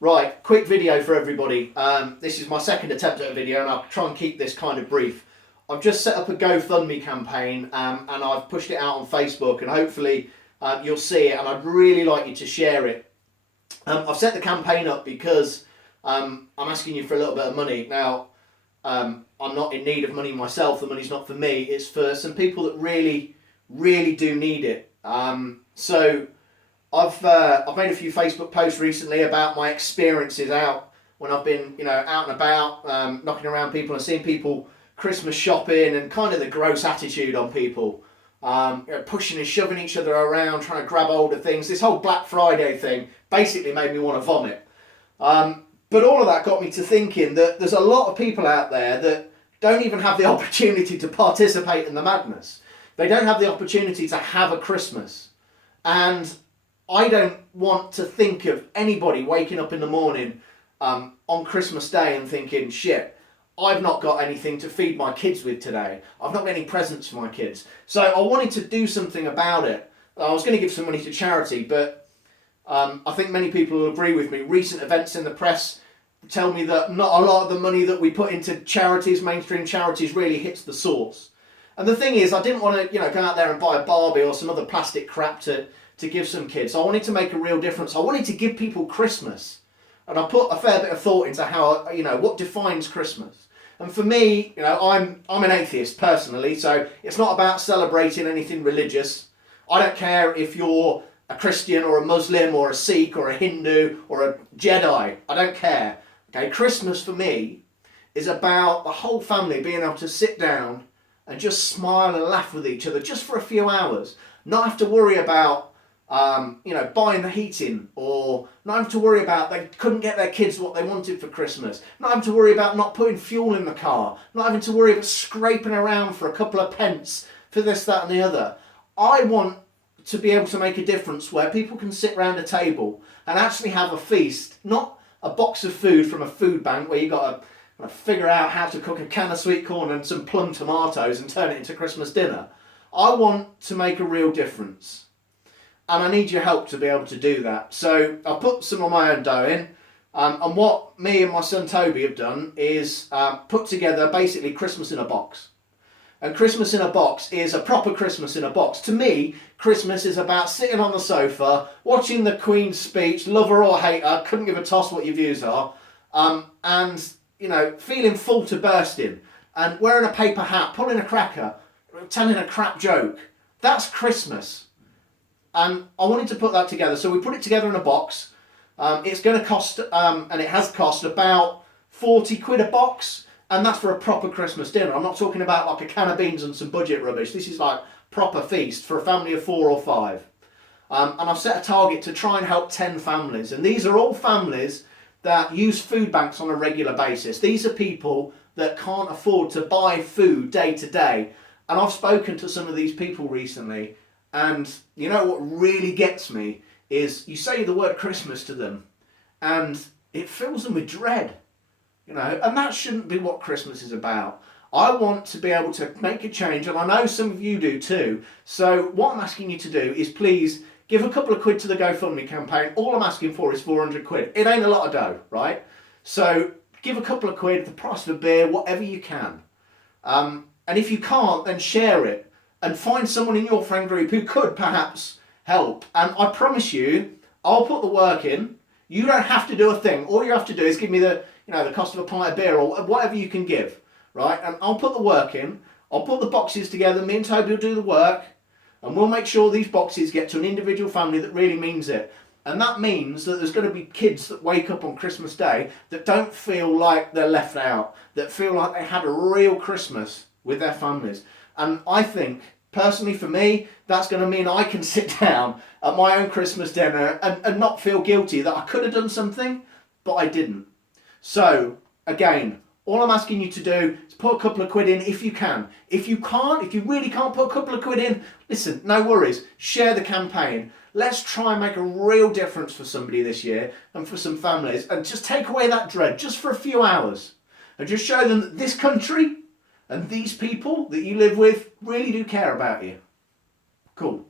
Right, quick video for everybody. This is my second attempt at a video and I'll try and keep this kind of brief. I've just set up a GoFundMe campaign and I've pushed it out on Facebook, and hopefully you'll see it, and I'd really like you to share it. I've set the campaign up because I'm asking you for a little bit of money. Now, I'm not in need of money myself, the money's not for me, it's for some people that really do need it. So I've made a few Facebook posts recently about my experiences out when I've been, out and about, knocking around people and seeing people Christmas shopping, and kind of the gross attitude on people, pushing and shoving each other around, trying to grab hold of things. This whole Black Friday thing basically made me want to vomit. But all of that got me to thinking that there's a lot of people out there that don't even have the opportunity to participate in the madness. They don't have the opportunity to have a Christmas. And I don't want to think of anybody waking up in the morning on Christmas Day and thinking, shit, I've not got anything to feed my kids with today. I've not got any presents for my kids. So I wanted to do something about it. I was going to give some money to charity, but I think many people will agree with me. Recent events in the press tell me that not a lot of the money that we put into charities, mainstream charities, really hits the source. And the thing is, I didn't want to, go out there and buy a Barbie or some other plastic crap to give some kids. I wanted to make a real difference. I wanted to give people Christmas. And I put a fair bit of thought into how, what defines Christmas. And for me, I'm an atheist personally, so it's not about celebrating anything religious. I don't care if you're a Christian or a Muslim or a Sikh or a Hindu or a Jedi. I don't care. Okay, Christmas for me is about the whole family being able to sit down and just smile and laugh with each other just for a few hours. Not have to worry about buying the heating, or not having to worry about they couldn't get their kids what they wanted for Christmas, not having to worry about not putting fuel in the car, not having to worry about scraping around for a couple of pence for this, that and the other. I want to be able to make a difference where people can sit round a table and actually have a feast, not a box of food from a food bank where you've got to figure out how to cook a can of sweet corn and some plum tomatoes and turn it into Christmas dinner. I want to make a real difference. And I need your help to be able to do that. So I've put some of my own dough in. And what me and my son Toby have done is put together basically Christmas in a box. And Christmas in a box is a proper Christmas in a box. To me, Christmas is about sitting on the sofa, watching the Queen's speech, love her or hate her, couldn't give a toss what your views are, and feeling full to bursting, and wearing a paper hat, pulling a cracker, telling a crap joke. That's Christmas. And I wanted to put that together, so we put it together in a box. It's going to cost, and it has cost, about 40 quid a box, and that's for a proper Christmas dinner. I'm not talking about like a can of beans and some budget rubbish. This is like proper feast for a family of 4 or 5. And I've set a target to try and help 10 families, and these are all families that use food banks on a regular basis. These are people that can't afford to buy food day to day, and I've spoken to some of these people recently. And you know what really gets me is you say the word Christmas to them and it fills them with dread, and that shouldn't be what Christmas is about. I want to be able to make a change, and I know some of you do too. So what I'm asking you to do is please give a couple of quid to the GoFundMe campaign. All I'm asking for is 400 quid. It ain't a lot of dough, right? So give a couple of quid, the price of a beer, whatever you can. And if you can't, then share it. And find someone in your friend group who could perhaps help. And I promise you, I'll put the work in. You don't have to do a thing. All you have to do is give me the cost of a pint of beer or whatever you can give, right? And I'll put the work in. I'll put the boxes together. Me and Toby will do the work, and we'll make sure these boxes get to an individual family that really means it. And that means that there's going to be kids that wake up on Christmas Day that don't feel like they're left out, that feel like they had a real Christmas with their families. And I think, personally for me, that's going to mean I can sit down at my own Christmas dinner and not feel guilty that I could have done something, but I didn't. So, again, all I'm asking you to do is put a couple of quid in if you can. If you can't, if you really can't put a couple of quid in, listen, no worries. Share the campaign. Let's try and make a real difference for somebody this year and for some families, and just take away that dread just for a few hours and just show them that this country and these people that you live with really do care about you. Cool.